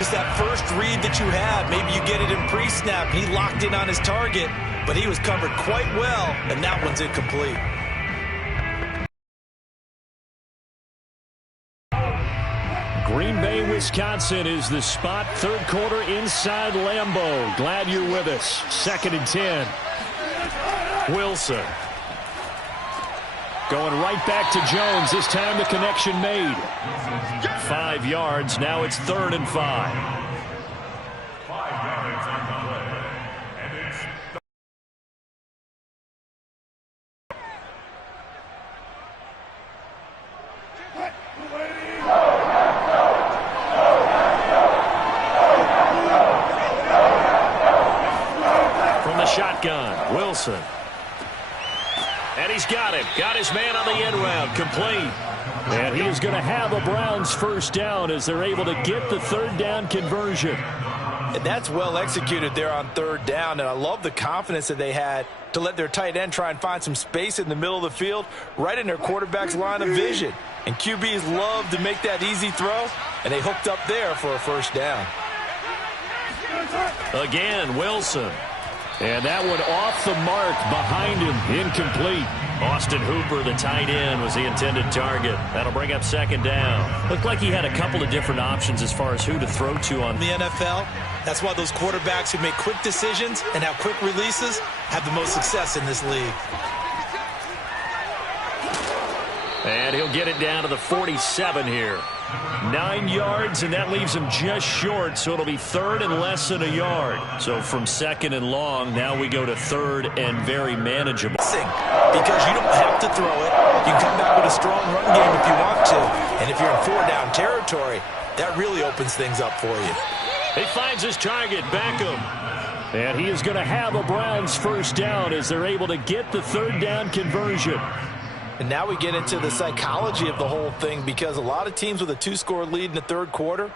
It's that first read that you have. Maybe you get it in pre-snap. He locked in on his target, but he was covered quite well, and that one's incomplete. Green Bay, Wisconsin is the spot. Third quarter inside Lambeau. Glad you're with us. 2nd and 10. Wilson. Going right back to Jones. This time the connection made. 5 yards. Now it's 3rd and 5. From the shotgun, Wilson. And he's got it. Got his man on the end round. Complete. And he is going to have a Browns first down as they're able to get the 3rd down conversion. And that's well executed there on 3rd down. And I love the confidence that they had to let their tight end try and find some space in the middle of the field, right in their quarterback's line of vision. And QBs love to make that easy throw, and they hooked up there for a first down. Again, Wilson. And that one off the mark behind him. Incomplete. Austin Hooper, the tight end, was the intended target. That'll bring up 2nd down. Looked like he had a couple of different options as far as who to throw to on the NFL. That's why those quarterbacks who make quick decisions and have quick releases have the most success in this league. And he'll get it down to the 47 here. 9 yards, and that leaves him just short, so it'll be 3rd and less than a yard. So from 2nd and long, now we go to 3rd and very manageable. Because you don't have to throw it. You can come back with a strong run game if you want to. And if you're in 4-down territory, that really opens things up for you. He finds his target, Beckham. And he is going to have a Browns first down as they're able to get the 3rd down conversion. And now we get into the psychology of the whole thing, because a lot of teams with a 2-score lead in the 3rd quarter,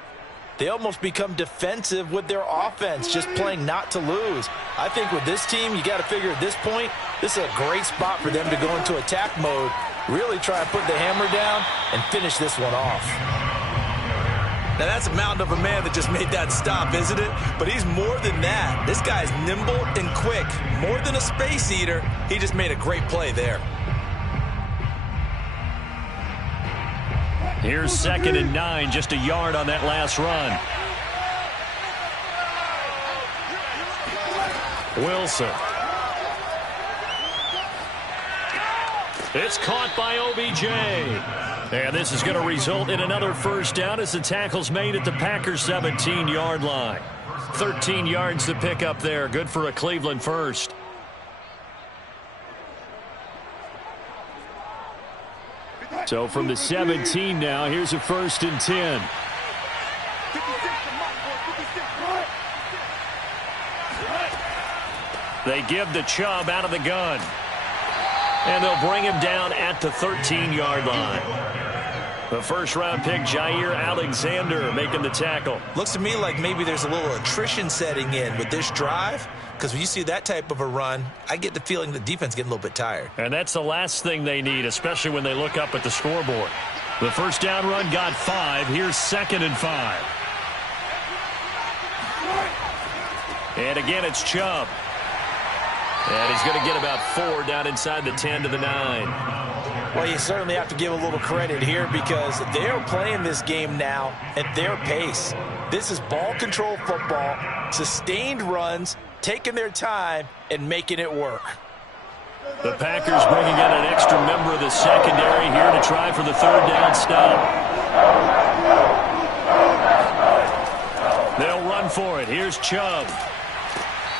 they almost become defensive with their offense, just playing not to lose. I think with this team, you got to figure at this point, this is a great spot for them to go into attack mode, really try and put the hammer down and finish this one off. Now that's a mountain of a man that just made that stop, isn't it? But he's more than that. This guy's nimble and quick. More than a space eater, he just made a great play there. Here's 2nd and 9, just a yard on that last run. Wilson. It's caught by OBJ. And this is going to result in another first down as the tackle's made at the Packers' 17-yard line. 13 yards to pick up there. Good for a Cleveland first. So from the 17 now, here's a 1st and 10. They give the Chubb out of the gun. And they'll bring him down at the 13-yard line. The first-round pick, Jair Alexander, making the tackle. Looks to me like maybe there's a little attrition setting in with this drive, because when you see that type of a run, I get the feeling the defense getting a little bit tired. And that's the last thing they need, especially when they look up at the scoreboard. The first down run got 5. Here's 2nd and 5. And again, it's Chubb. And he's going to get about 4 down inside the 10 to the 9. Well, you certainly have to give a little credit here, because they're playing this game now at their pace. This is ball control football, sustained runs, taking their time and making it work. The Packers bringing in an extra member of the secondary here to try for the 3rd down stop. They'll run for it. Here's Chubb.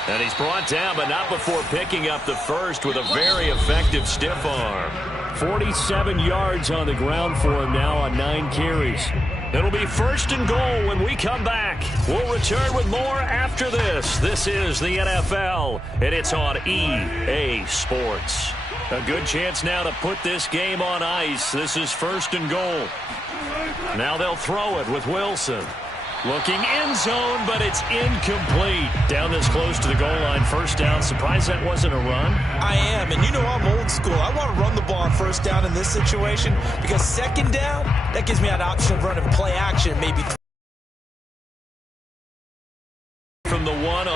And he's brought down, but not before picking up the first with a very effective stiff arm. 47 yards on the ground for him now on 9 carries. It'll be 1st and goal when we come back. We'll return with more after this. This is the NFL, and it's on EA Sports. A good chance now to put this game on ice. This is 1st and goal. Now they'll throw it with Wilson. Looking end zone, but it's incomplete. Down this close to the goal line, first down. Surprised that wasn't a run? I am, and you know I'm old school. I want to run the ball on first down in this situation, because second down, that gives me an option of running play action, maybe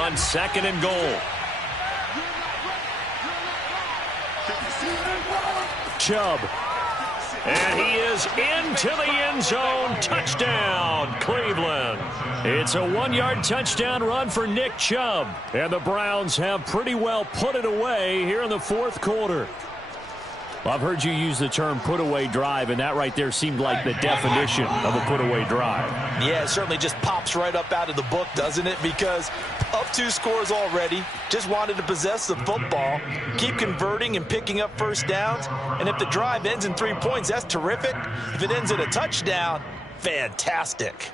on 2nd and goal. Chubb. And he is into the end zone. Touchdown, Cleveland. It's a 1-yard touchdown run for Nick Chubb. And the Browns have pretty well put it away here in the 4th quarter. Well, I've heard you use the term put-away drive, and that right there seemed like the definition of a put-away drive. Yeah, it certainly just pops right up out of the book, doesn't it? Because up 2 scores already, just wanted to possess the football, keep converting and picking up first downs. And if the drive ends in 3 points, that's terrific. If it ends in a touchdown, fantastic.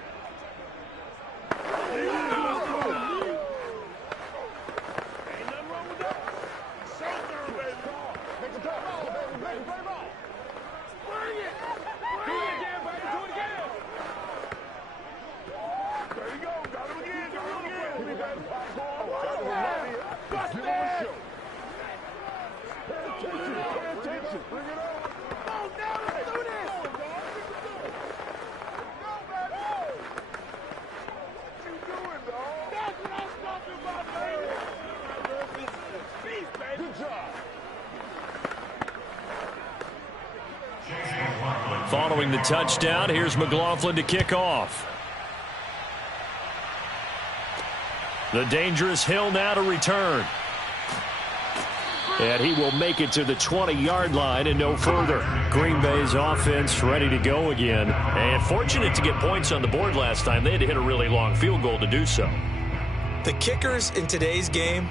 Following the touchdown, here's McLaughlin to kick off. The dangerous Hill now to return. And he will make it to the 20-yard line and no further. Green Bay's offense ready to go again. And fortunate to get points on the board last time. They had to hit a really long field goal to do so. The kickers in today's game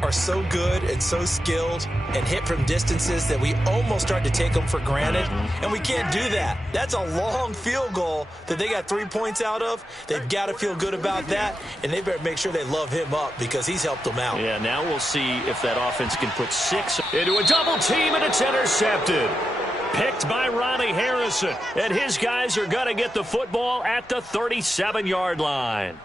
are so good and so skilled and hit from distances that we almost start to take them for granted, and we can't do that. That's a long field goal that they got 3 points out of. They've got to feel good about that, and they better make sure they love him up because he's helped them out. Yeah, now we'll see if that offense can put 6 into a double team, and it's intercepted. Picked by Ronnie Harrison, and his guys are going to get the football at the 37-yard line.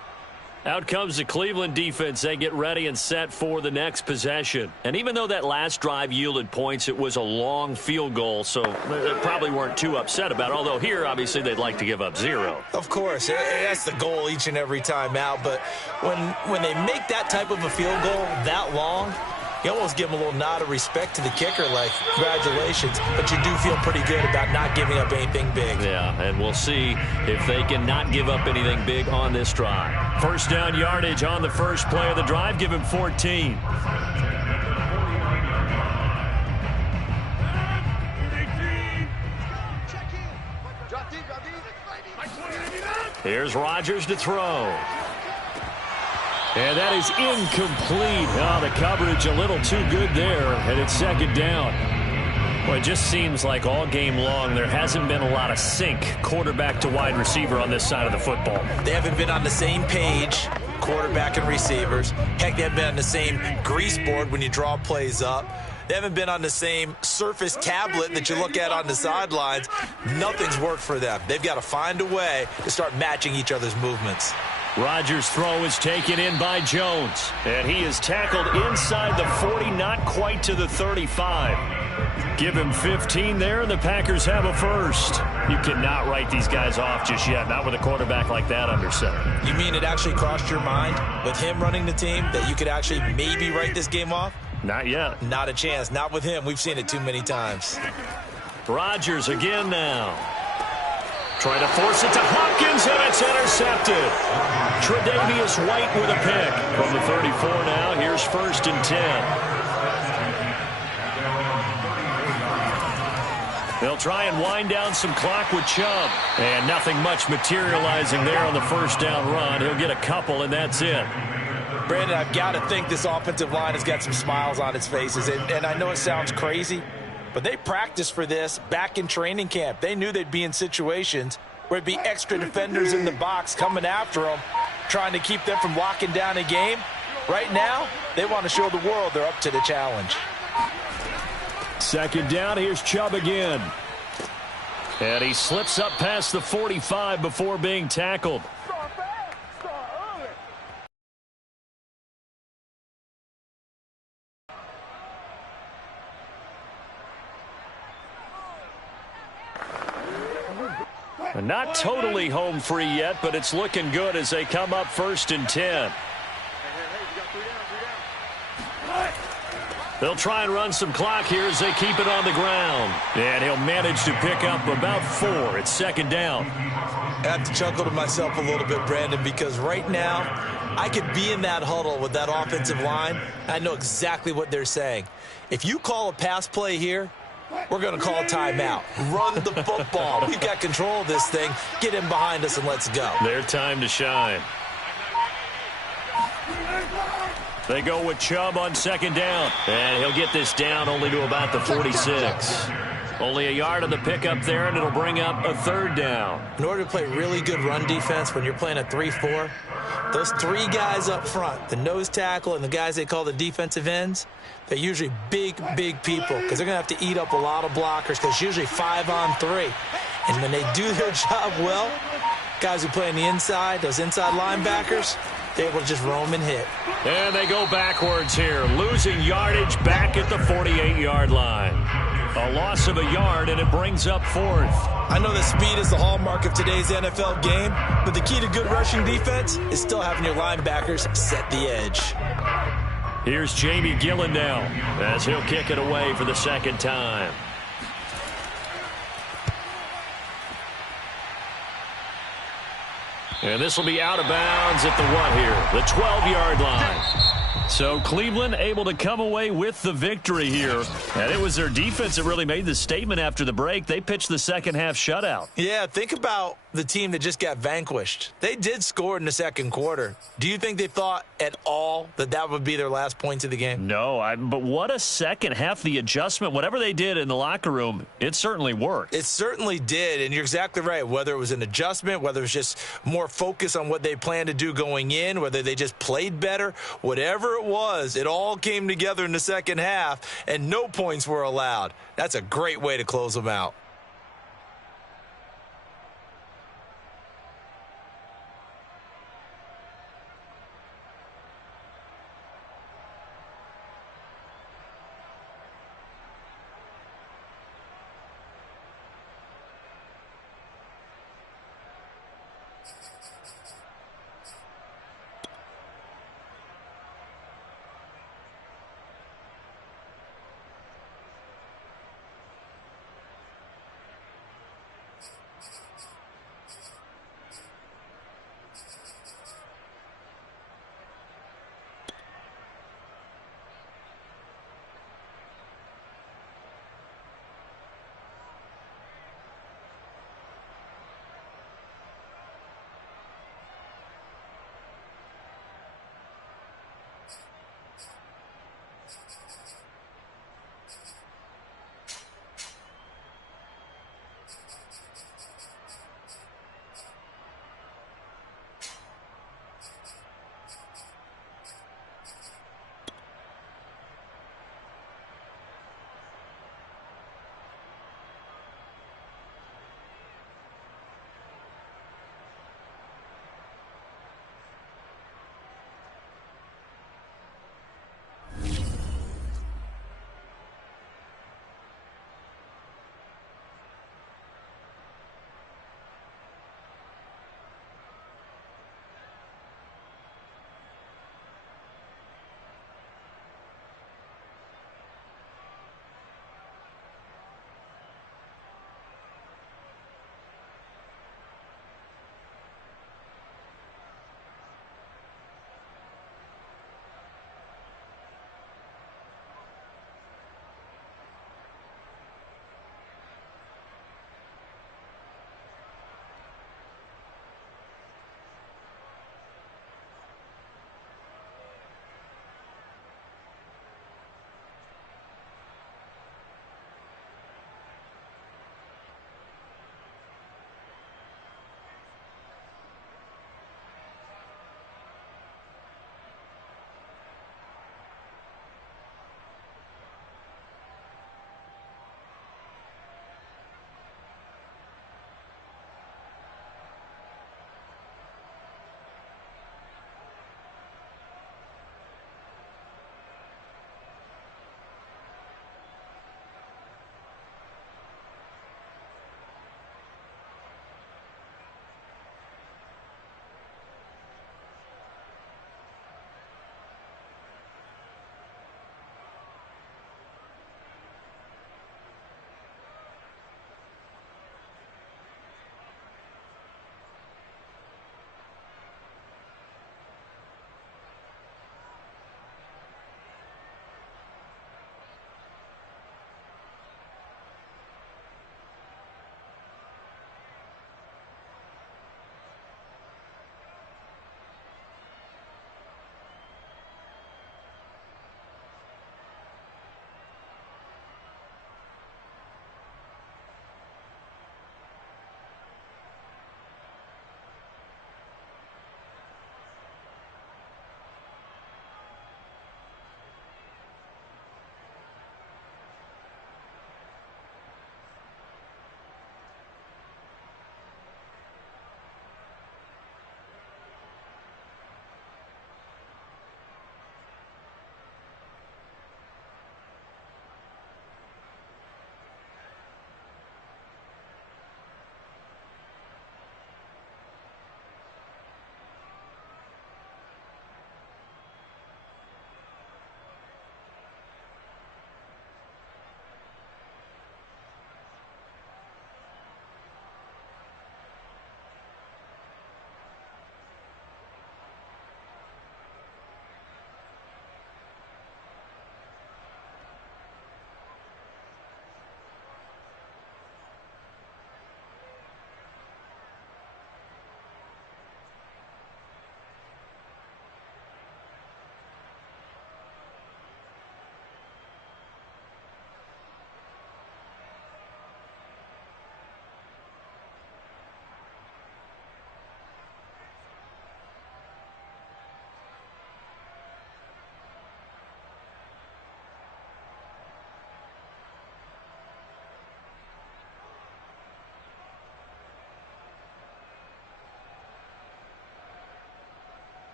Out comes the Cleveland defense. They get ready and set for the next possession. And even though that last drive yielded points, it was a long field goal, so they probably weren't too upset about it. Although here, obviously, they'd like to give up 0. Of course, that's the goal each and every time out. But when they make that type of a field goal that long, you almost give them a little nod of respect to the kicker, like, congratulations. But you do feel pretty good about not giving up anything big. Yeah, and we'll see if they can not give up anything big on this drive. First down yardage on the first play of the drive. Give him 14. Here's Rodgers to throw. And that is incomplete. Oh, the coverage a little too good there, and it's 2nd down. Well, it just seems like all game long there hasn't been a lot of sync quarterback to wide receiver on this side of the football. They haven't been on the same page, quarterback and receivers. Heck, they haven't been on the same grease board when you draw plays up. They haven't been on the same Surface tablet that you look at on the sidelines. Nothing's worked for them. They've got to find a way to start matching each other's movements. Rodgers' throw is taken in by Jones. And he is tackled inside the 40, not quite to the 35. Give him 15 there, and the Packers have a first. You cannot write these guys off just yet, not with a quarterback like that under center. You mean it actually crossed your mind with him running the team that you could actually maybe write this game off? Not yet. Not a chance. Not with him. We've seen it too many times. Rodgers again now. Trying to force it to Hopkins, and it's intercepted. Tre'Davious White with a pick. From the 34 now, here's 1st and 10. They'll try and wind down some clock with Chubb. And nothing much materializing there on the first down run. He'll get a couple, and that's it. Brandon, I've got to think this offensive line has got some smiles on its faces. And I know it sounds crazy, but they practiced for this back in training camp. They knew they'd be in situations where it'd be extra defenders in the box coming after them, trying to keep them from locking down a game. Right now, they want to show the world they're up to the challenge. 2nd down, here's Chubb again. And he slips up past the 45 before being tackled. Not totally home free yet, but it's looking good as they come up 1st and 10. They'll try and run some clock here as they keep it on the ground. And he'll manage to pick up about 4. It's second down. I have to chuckle to myself a little bit, Brandon, because right now I could be in that huddle with that offensive line. I know exactly what they're saying. If you call a pass play here, we're going to call a timeout. Run the football. We've got control of this thing. Get in behind us and let's go. Their time to shine. They go with Chubb on second down. And he'll get this down only to about the 46. Only a yard on the pickup there, and it'll bring up a third down. In order to play really good run defense when you're playing a 3-4, those 3 guys up front, the nose tackle and the guys they call the defensive ends, they're usually big, big people because they're going to have to eat up a lot of blockers because it's usually 5-on-3. And when they do their job well, guys who play on the inside, those inside linebackers, they're able to just roam and hit. And they go backwards here, losing yardage back at the 48-yard line. A loss of a yard, and it brings up 4th. I know that speed is the hallmark of today's NFL game, but the key to good rushing defense is still having your linebackers set the edge. Here's Jamie Gillen now as he'll kick it away for the second time. And this will be out of bounds at the what here? The 12-yard line. So Cleveland able to come away with the victory here. And it was their defense that really made the statement after the break. They pitched the second half shutout. Yeah, think about the team that just got vanquished. They did score in the second quarter. Do you think they thought at all that that would be their last points of the game? No, but what a second half. The adjustment, whatever they did in the locker room, it certainly worked. It certainly did, and you're exactly right. Whether it was an adjustment, whether it was just more focus on what they planned to do going in, whether they just played better, whatever it was, it all came together in the second half, and no points were allowed. That's a great way to close them out.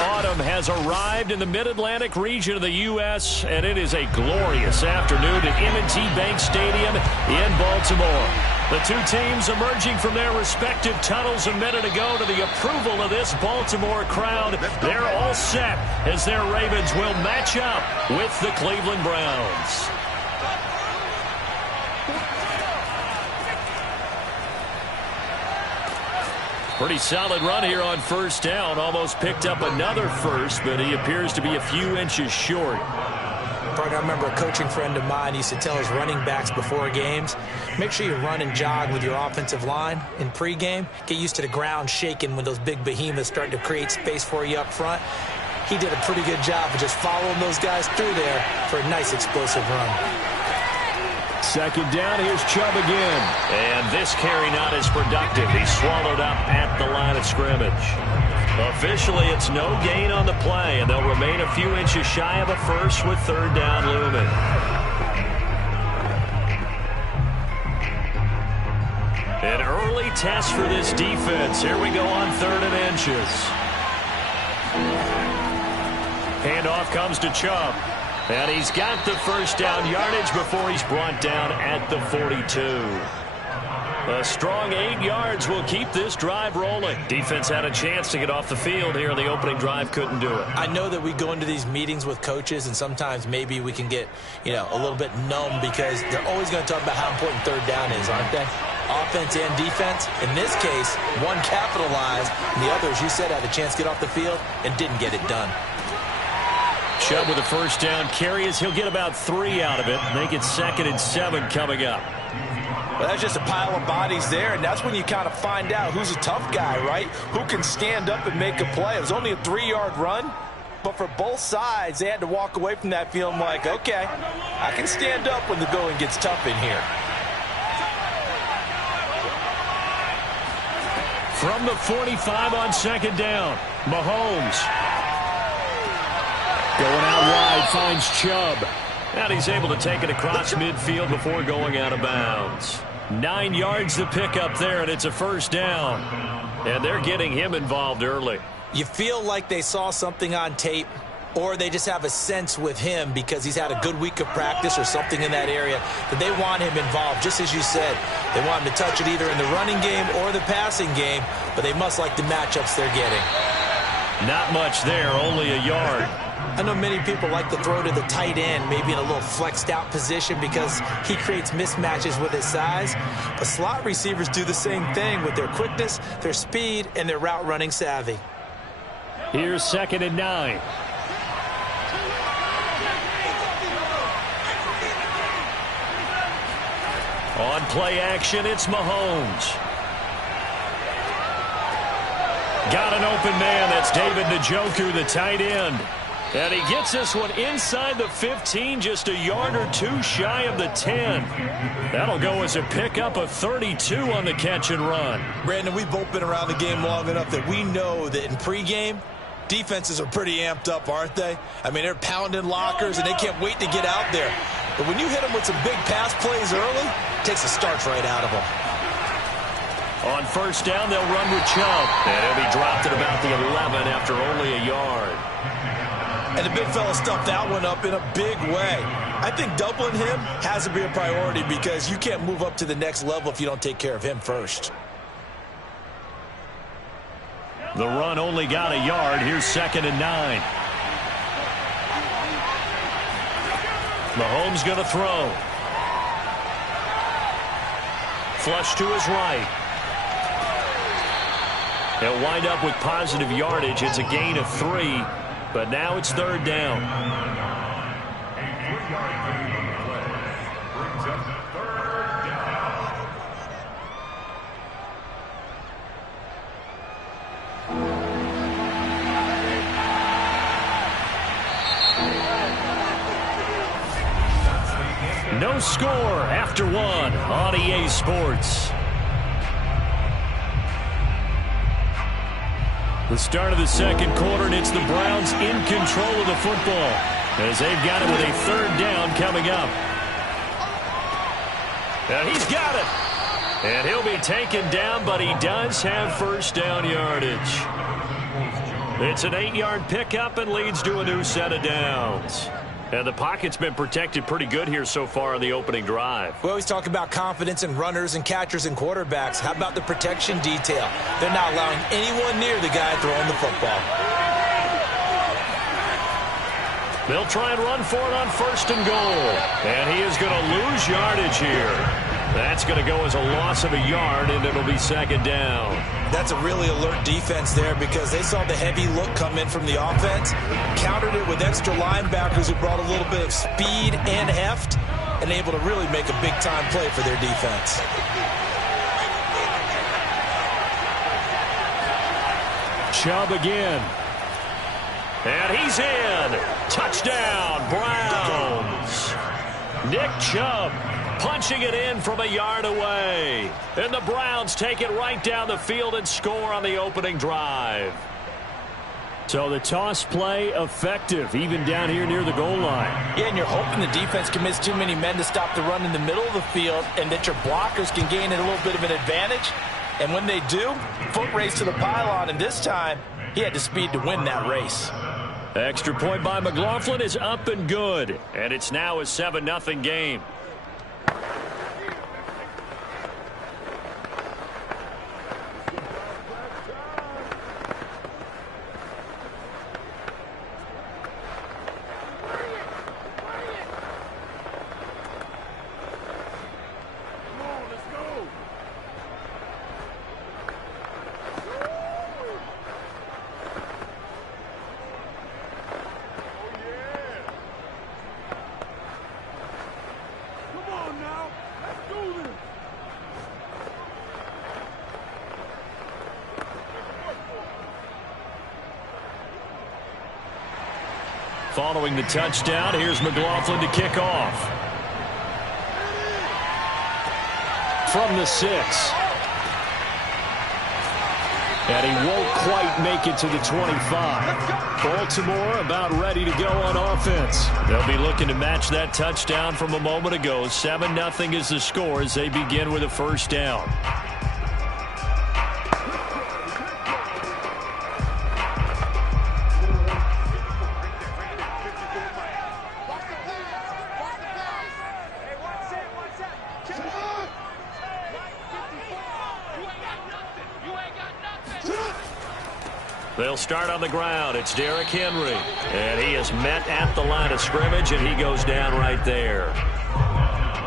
Autumn has arrived in the Mid-Atlantic region of the U.S., and it is a glorious afternoon at M&T Bank Stadium in Baltimore. The two teams emerging from their respective tunnels a minute ago to the approval of this Baltimore crowd. They're all set as their Ravens will match up with the Cleveland Browns. Pretty solid run here on first down. Almost picked up another first, but he appears to be a few inches short. I remember a coaching friend of mine used to tell his running backs before games, make sure you run and jog with your offensive line in pregame. Get used to the ground shaking when those big behemoths start to create space for you up front. He did a pretty good job of just following those guys through there for a nice explosive run. Second down, here's Chubb again. And this carry not as productive. He's swallowed up at the line of scrimmage. Officially, it's no gain on the play, and they'll remain a few inches shy of a first with third down looming. An early test for this defense. Here we go on 3rd and inches. Handoff comes to Chubb. And he's got the first down yardage before he's brought down at the 42. A strong 8 yards will keep this drive rolling. Defense had a chance to get off the field here in the opening drive, couldn't do it. I know that we go into these meetings with coaches, and sometimes maybe we can get, a little bit numb because they're always going to talk about how important third down is, aren't they? Offense and defense. In this case, one capitalized, and the other, as you said, had a chance to get off the field and didn't get it done. Chubb with a first down carry as he'll get about 3 out of it. Make it 2nd and 7 coming up. Well, that's just a pile of bodies there, and that's when you kind of find out who's a tough guy, right? Who can stand up and make a play. It was only a 3-yard run, but for both sides, they had to walk away from that feeling like, okay, I can stand up when the going gets tough in here. From the 45 on 2nd down, Mahomes. Going out wide, finds Chubb. And he's able to take it across midfield before going out of bounds. 9 yards to pick up there, and it's a first down. And they're getting him involved early. You feel like they saw something on tape, or they just have a sense with him because he's had a good week of practice or something in that area that they want him involved. Just as you said, they want him to touch it either in the running game or the passing game, but they must like the matchups they're getting. Not much there, only a yard. I know many people like to throw to the tight end, maybe in a little flexed out position because he creates mismatches with his size. But slot receivers do the same thing with their quickness, their speed, and their route running savvy. Here's 2nd and 9. On play action, it's Mahomes. Got an open man. That's David Njoku, the tight end. And he gets this one inside the 15, just a yard or two shy of the 10. That'll go as a pickup of 32 on the catch and run. Brandon, we've both been around the game long enough that we know that in pregame, defenses are pretty amped up, aren't they? I mean, they're pounding lockers, and they can't wait to get out there. But when you hit them with some big pass plays early, it takes the starch right out of them. On first down, they'll run with Chubb. And he'll be dropped at about the 11 after only a yard. And the big fella stuffed that one up in a big way. I think doubling him has to be a priority because you can't move up to the next level if you don't take care of him first. The run only got a yard. Here's 2nd and 9. Mahomes going to throw. Flush to his right. He'll wind up with positive yardage. It's a gain of 3, but now it's 3rd down. No score after 1 on EA Sports. The The start of the second quarter, and it's the Browns in control of the football as they've got it with a third down coming up. And he's got it. And he'll be taken down, but he does have first down yardage. It's an 8-yard pickup and leads to a new set of downs. And the pocket's been protected pretty good here so far in the opening drive. We always talk about confidence in runners and catchers and quarterbacks. How about the protection detail? They're not allowing anyone near the guy throwing the football. They'll try and run for it on first and goal. And he is going to lose yardage here. That's going to go as a loss of a yard, and it'll be second down. That's a really alert defense there because they saw the heavy look come in from the offense, countered it with extra linebackers who brought a little bit of speed and heft, and able to really make a big-time play for their defense. Chubb again. And he's in. Touchdown, Browns. Nick Chubb punching it in from a yard away. And the Browns take it right down the field and score on the opening drive. So the toss play effective, even down here near the goal line. Yeah, and you're hoping the defense commits too many men to stop the run in the middle of the field and that your blockers can gain a little bit of an advantage. And when they do, foot race to the pylon, and this time he had the speed to win that race. Extra point by McLaughlin is up and good. And it's now a 7-0 game. Following the touchdown, here's McLaughlin to kick off. From the 6. And he won't quite make it to the 25. Baltimore about ready to go on offense. They'll be looking to match that touchdown from a moment ago. 7-0 is the score as they begin with a first down. They'll start on the ground. It's Derrick Henry. And he is met at the line of scrimmage, and he goes down right there.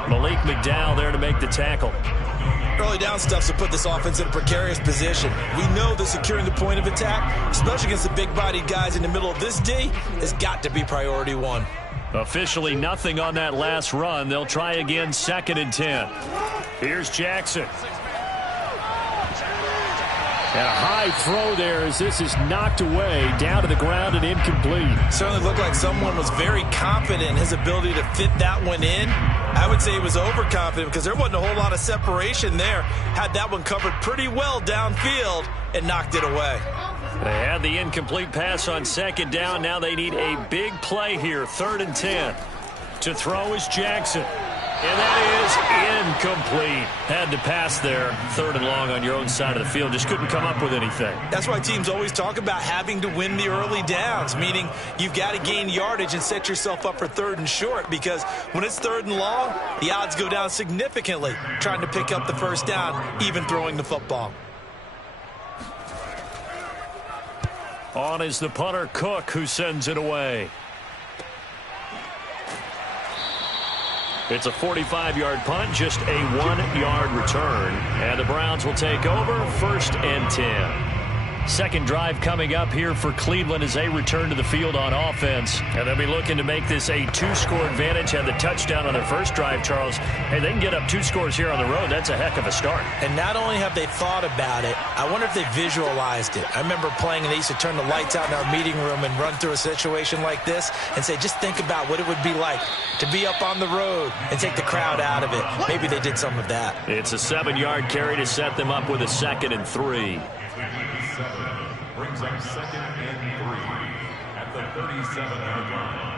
Malik McDowell there to make the tackle. Early down stuff to put this offense in a precarious position. We know that securing the point of attack, especially against the big-bodied guys in the middle of this D, has got to be priority one. Officially nothing on that last run. They'll try again, 2nd and 10. Here's Jackson. And a high throw there as this is knocked away, down to the ground and incomplete. Certainly looked like someone was very confident in his ability to fit that one in. I would say he was overconfident because there wasn't a whole lot of separation there. Had that one covered pretty well downfield and knocked it away. They had the incomplete pass on 2nd down. Now they need a big play here, 3rd and 10. To throw is Jackson. And that is incomplete. Had to pass there, 3rd and long on your own side of the field. Just couldn't come up with anything. That's why teams always talk about having to win the early downs, meaning you've got to gain yardage and set yourself up for 3rd and short, because when it's 3rd and long, the odds go down significantly trying to pick up the first down, even throwing the football. On is the punter, Cook, who sends it away. It's a 45-yard punt, just a 1-yard return. And the Browns will take over, 1st and 10. Second drive coming up here for Cleveland as they return to the field on offense. And they'll be looking to make this a 2-score advantage. Had the touchdown on their first drive, Charles. Hey, they can get up 2 scores here on the road. That's a heck of a start. And not only have they thought about it, I wonder if they visualized it. I remember playing and they used to turn the lights out in our meeting room and run through a situation like this and say, just think about what it would be like to be up on the road and take the crowd out of it. Maybe they did some of that. It's a 7-yard carry to set them up with a 2nd and 3. brings up 2nd and 3 at the 37-yard line.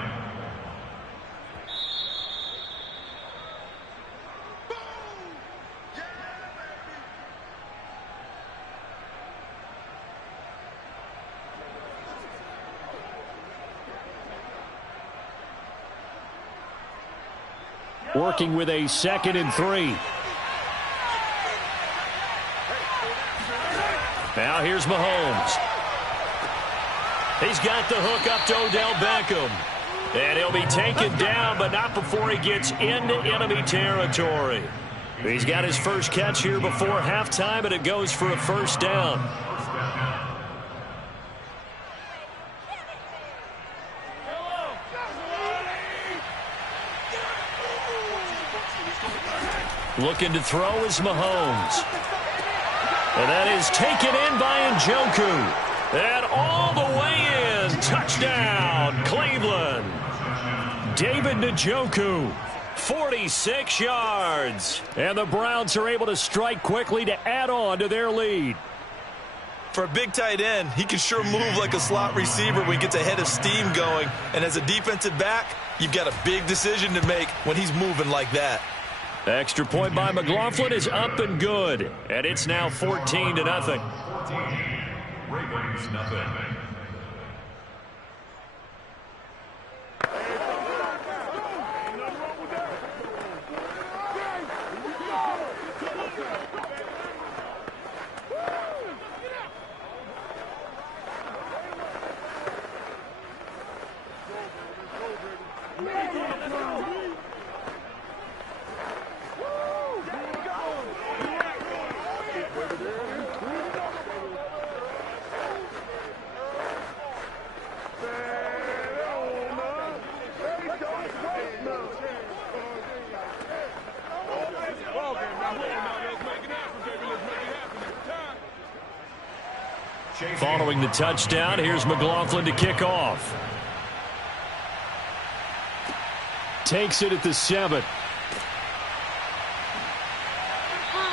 Working with a 2nd and 3. Now here's Mahomes. He's got the hook up to Odell Beckham. And he'll be taken down, but not before he gets into enemy territory. He's got his first catch here before halftime, and it goes for a first down. Looking to throw is Mahomes. And that is taken in by Njoku. And all the way in. Touchdown, Cleveland. David Njoku, 46 yards. And the Browns are able to strike quickly to add on to their lead. For a big tight end, he can sure move like a slot receiver when he gets a head of steam going. And as a defensive back, you've got a big decision to make when he's moving like that. Extra point by McLaughlin is up and good. And it's now 14-0. 14, Ravens nothing. Following the touchdown, here's McLaughlin to kick off. Takes it at the 7.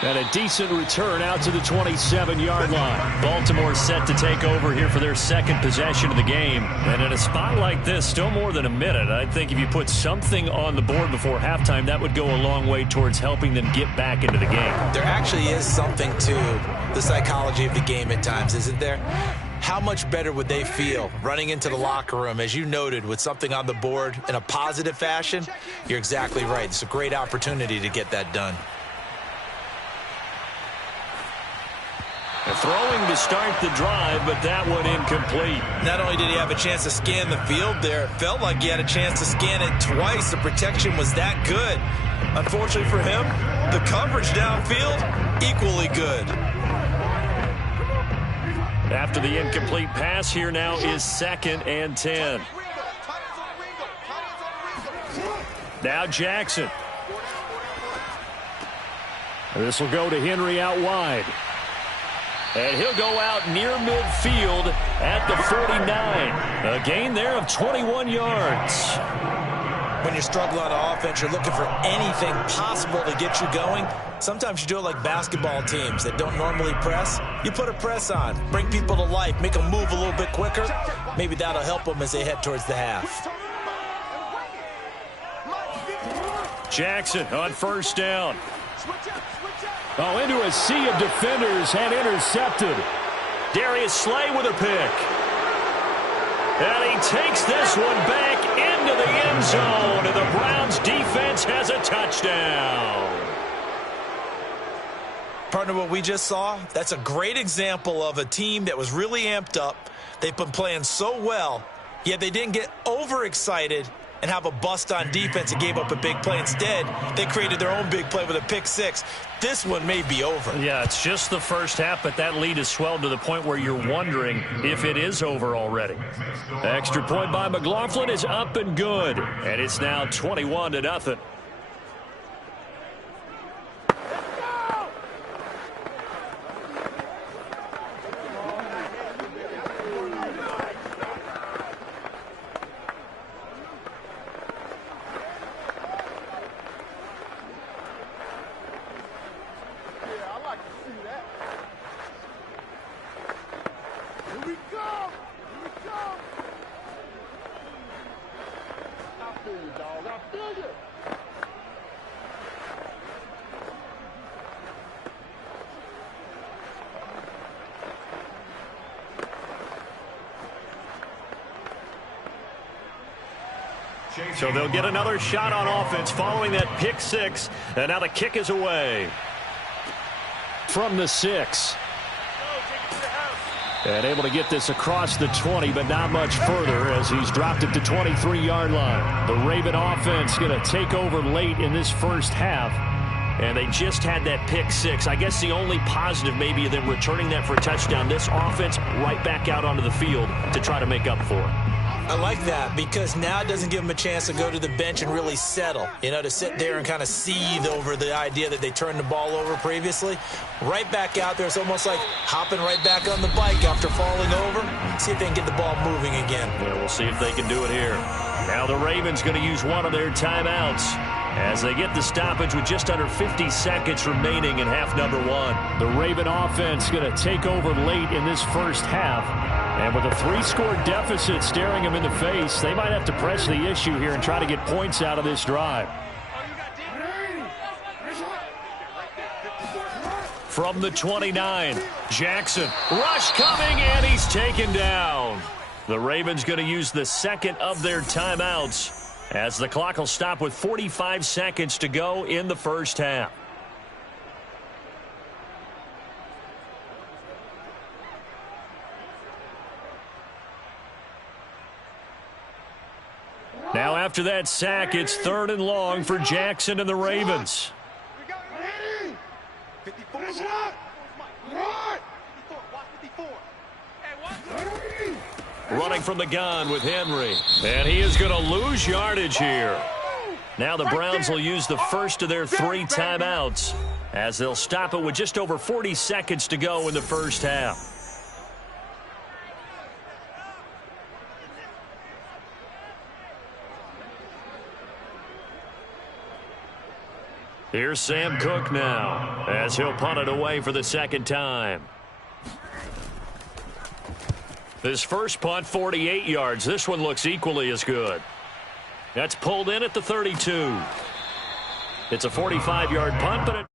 And a decent return out to the 27-yard line. Baltimore set to take over here for their second possession of the game. And in a spot like this, still more than a minute, I think if you put something on the board before halftime, that would go a long way towards helping them get back into the game. There actually is something to the psychology of the game at times, isn't there? How much better would they feel running into the locker room, as you noted, with something on the board in a positive fashion? You're exactly right. It's a great opportunity to get that done. Throwing to start the drive, but that one incomplete. Not only did he have a chance to scan the field there, it felt like he had a chance to scan it twice. The protection was that good. Unfortunately for him, the coverage downfield, equally good. After the incomplete pass, here now is 2nd and 10. Now Jackson. This will go to Henry out wide. And he'll go out near midfield at the 49. A gain there of 21 yards. When you're struggling on offense, you're looking for anything possible to get you going. Sometimes you do it like basketball teams that don't normally press. You put a press on, bring people to life, make them move a little bit quicker. Maybe that'll help them as they head towards the half. Jackson on first down. Oh, into a sea of defenders and intercepted. Darius Slay with a pick. And he takes this one back into the end zone. And the Browns defense has a touchdown. Partner, what we just saw, that's a great example of a team that was really amped up. They've been playing so well, yet they didn't get overexcited and have a bust on defense and gave up a big play. Instead, they created their own big play with a pick six. This one may be over. Yeah, it's just the first half, but that lead has swelled to the point where you're wondering if it is over already. Extra point by McLaughlin is up and good, and it's now 21-0. Here we go. So they'll get another shot on offense following that pick six. And now the kick is away. From the 6. And able to get this across the 20, but not much further as he's dropped it to 23-yard line. The Raven offense going to take over late in this first half. And they just had that pick six. I guess the only positive maybe of them returning that for a touchdown. This offense right back out onto the field to try to make up for it. I like that because now it doesn't give them a chance to go to the bench and really settle, to sit there and kind of seethe over the idea that they turned the ball over previously. Right back out there, it's almost like hopping right back on the bike after falling over. See if they can get the ball moving again. Yeah, we'll see if they can do it here. Now the Ravens going to use one of their timeouts as they get the stoppage with just under 50 seconds remaining in half number 1. The Raven offense going to take over late in this first half. And with a 3-score deficit staring them in the face, they might have to press the issue here and try to get points out of this drive. From the 29, Jackson. Rush coming, and he's taken down. The Ravens going to use the second of their timeouts as the clock will stop with 45 seconds to go in the first half. Now after that sack, it's 3rd and long for Jackson and the Ravens. Running from the gun with Henry. And he is going to lose yardage here. Now the Browns will use the first of their 3 timeouts as they'll stop it with just over 40 seconds to go in the first half. Here's Sam Cook now as he'll punt it away for the second time. This first punt, 48 yards. This one looks equally as good. That's pulled in at the 32. It's a 45-yard punt, but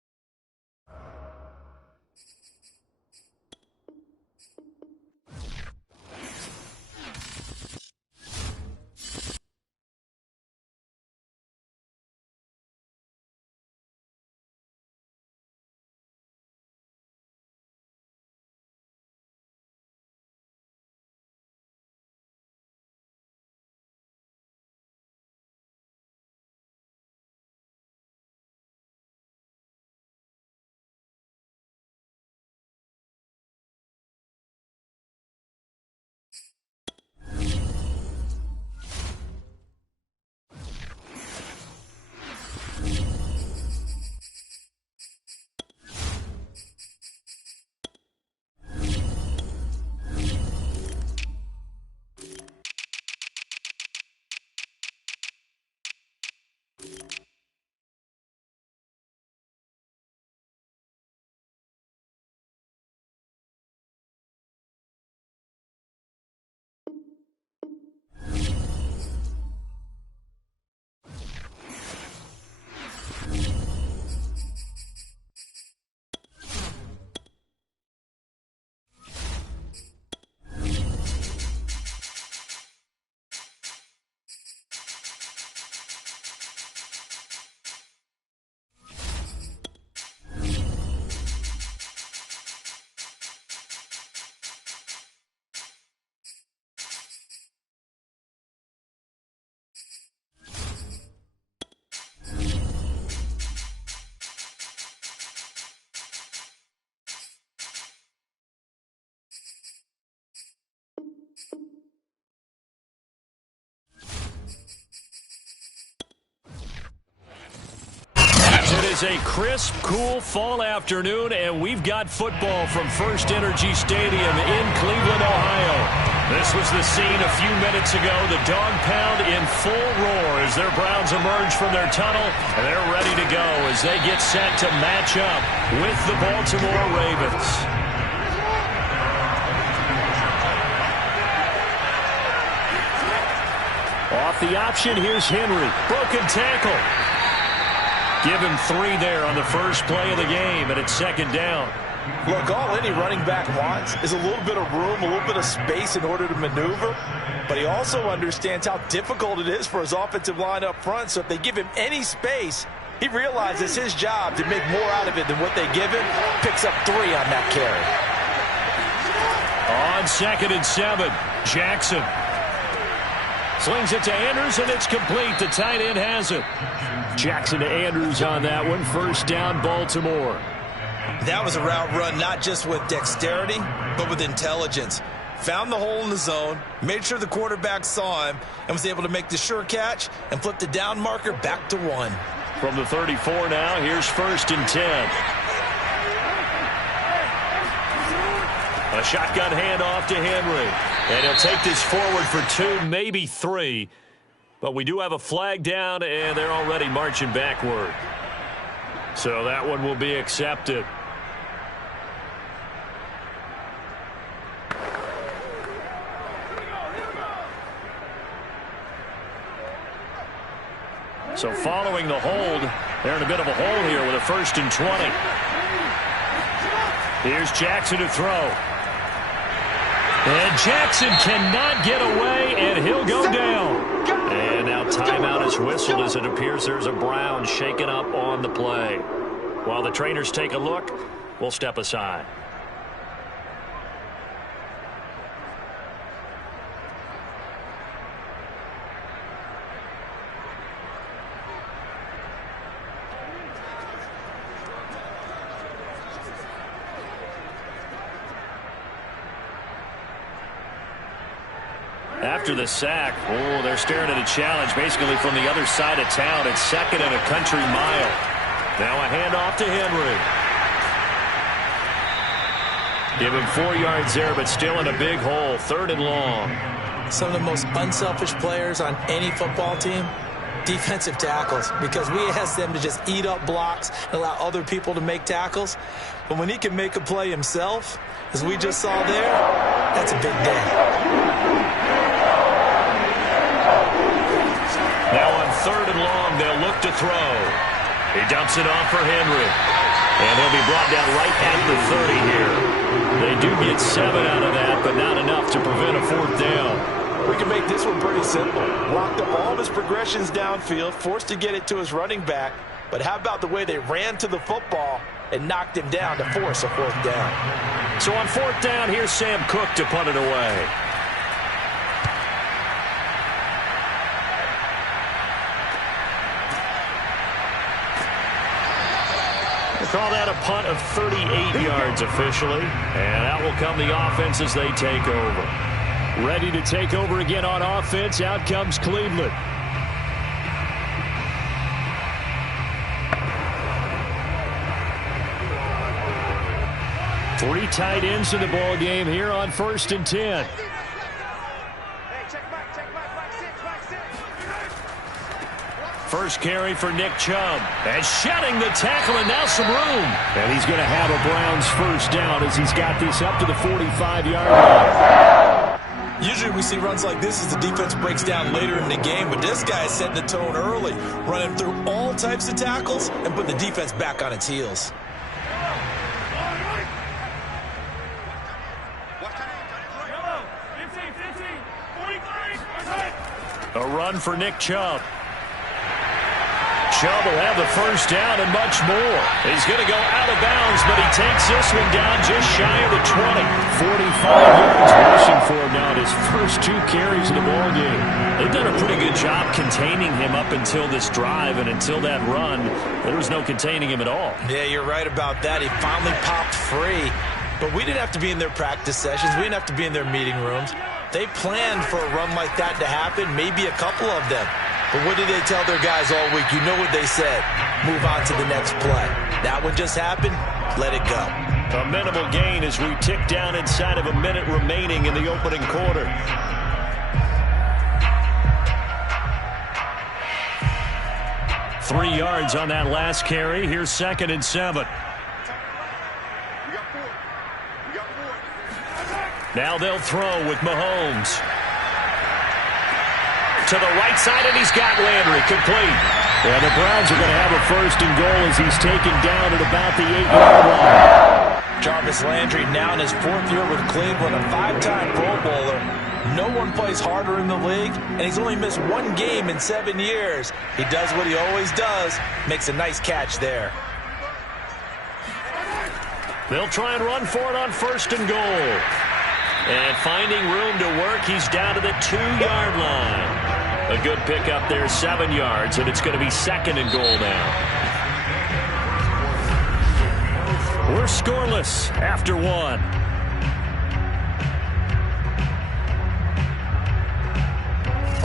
is a crisp, cool fall afternoon, and we've got football from First Energy Stadium in Cleveland, Ohio. This was the scene a few minutes ago. The dog pound in full roar as their Browns emerge from their tunnel, and they're ready to go as they get set to match up with the Baltimore Ravens. Off the option, here's Henry. Broken tackle. Give him 3 there on the first play of the game, and it's 2nd down. Look, all any running back wants is a little bit of room, a little bit of space in order to maneuver. But he also understands how difficult it is for his offensive line up front. So if they give him any space, he realizes his job to make more out of it than what they give him. Picks up 3 on that carry. On 2nd and 7, Jackson slings it to Andrews, and it's complete. The tight end has it. Jackson to Andrews on that one. First down, Baltimore. That was a route run not just with dexterity, but with intelligence. Found the hole in the zone, made sure the quarterback saw him, and was able to make the sure catch and flip the down marker back to 1. From the 34 now, here's 1st and 10. A shotgun handoff to Henry. And he'll take this forward for 2, maybe 3. But we do have a flag down, and they're already marching backward. So that one will be accepted. So following the hold, they're in a bit of a hole here with a 1st and 20. Here's Jackson to throw. And Jackson cannot get away, and he'll go down. And now timeout is whistled as it appears there's a Brown shaken up on the play. While the trainers take a look, we'll step aside. After the sack, they're staring at a challenge basically from the other side of town. It's 2nd and a country mile. Now a handoff to Henry. Give him 4 yards there, but still in a big hole. 3rd and long. Some of the most unselfish players on any football team, defensive tackles, because we ask them to just eat up blocks and allow other people to make tackles. But when he can make a play himself, as we just saw there, that's a big day. Now on 3rd and long, they'll look to throw. He dumps it off for Henry. And he'll be brought down right at the 30 here. They do get 7 out of that, but not enough to prevent a 4th down. We can make this one pretty simple. Blocked up all of his progressions downfield, forced to get it to his running back. But how about the way they ran to the football and knocked him down to force a 4th down? So on 4th down, here's Sam Cook to punt it away. Call that a punt of 38 yards officially. And that will come the offense as they take over. Ready to take over again on offense. Out comes Cleveland. Three tight ends in the ball game here on 1st and 10. First carry for Nick Chubb. And shedding the tackle, and now some room. And he's going to have a Browns 1st down as he's got this up to the 45-yard line. Usually we see runs like this as the defense breaks down later in the game, but this guy is setting the tone early, running through all types of tackles and putting the defense back on its heels. A run for Nick Chubb. Chubb will have the 1st down and much more. He's going to go out of bounds, but he takes this one down just shy of the 20. 45 yards rushing for him now in his first 2 carries of the ballgame. They've done a pretty good job containing him up until this drive, and until that run, there was no containing him at all. Yeah, you're right about that. He finally popped free, but we didn't have to be in their practice sessions. We didn't have to be in their meeting rooms. They planned for a run like that to happen, maybe a couple of them. But what did they tell their guys all week? You know what they said. Move on to the next play. That one just happened. Let it go. A minimal gain as we tick down inside of a minute remaining in the opening quarter. Three yards on that last carry. Here's 2nd and 7. Now they'll throw with Mahomes. To the right side, and he's got Landry complete. And the Browns are going to have a 1st and goal as he's taken down at about the 8-yard line. Jarvis Landry now in his 4th year with Cleveland, a 5-time Pro Bowler. No one plays harder in the league, and he's only missed 1 game in 7 years. He does what he always does, makes a nice catch there. They'll try and run for it on 1st and goal. And finding room to work, he's down to the 2-yard line. A good pickup there, 7 yards, and it's going to be 2nd and goal now. We're scoreless after 1.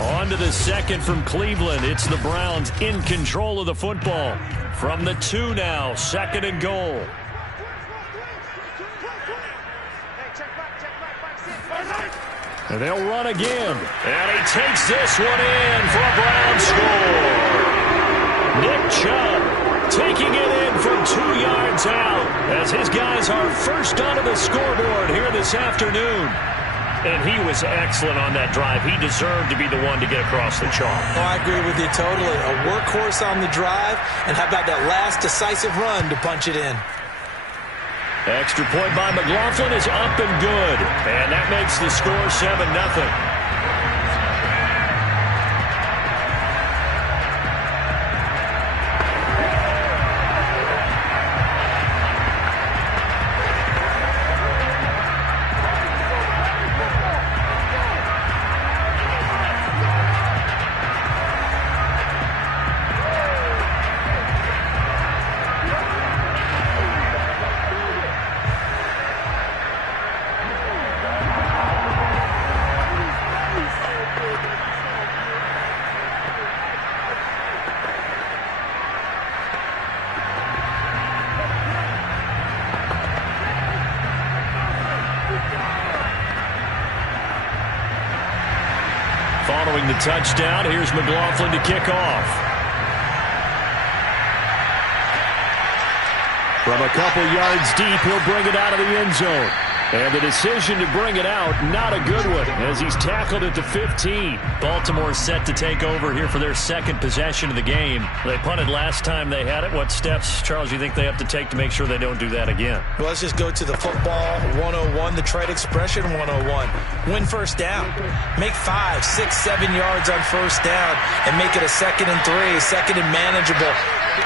On to the 2nd from Cleveland. It's the Browns in control of the football. From the 2 now, 2nd and goal. And they'll run again. And he takes this one in for a Brown score. Nick Chubb taking it in from 2 yards out as his guys are first onto the scoreboard here this afternoon. And he was excellent on that drive. He deserved to be the one to get across the chalk. Oh, I agree with you totally. A workhorse on the drive, and how about that last decisive run to punch it in? Extra point by McLaughlin is up and good. And that makes the score 7-0. Following the touchdown, here's McLaughlin to kick off. From a couple yards deep, he'll bring it out of the end zone. And the decision to bring it out, not a good one, as he's tackled at the 15. Baltimore set to take over here for their 2nd possession of the game. They punted last time they had it. What steps, Charles, do you think they have to take to make sure they don't do that again? Well, let's just go to the football 101, the trade expression 101. Win 1st down. Make 5, 6, 7 yards on 1st down and make it a 2nd and 3, 2nd and manageable.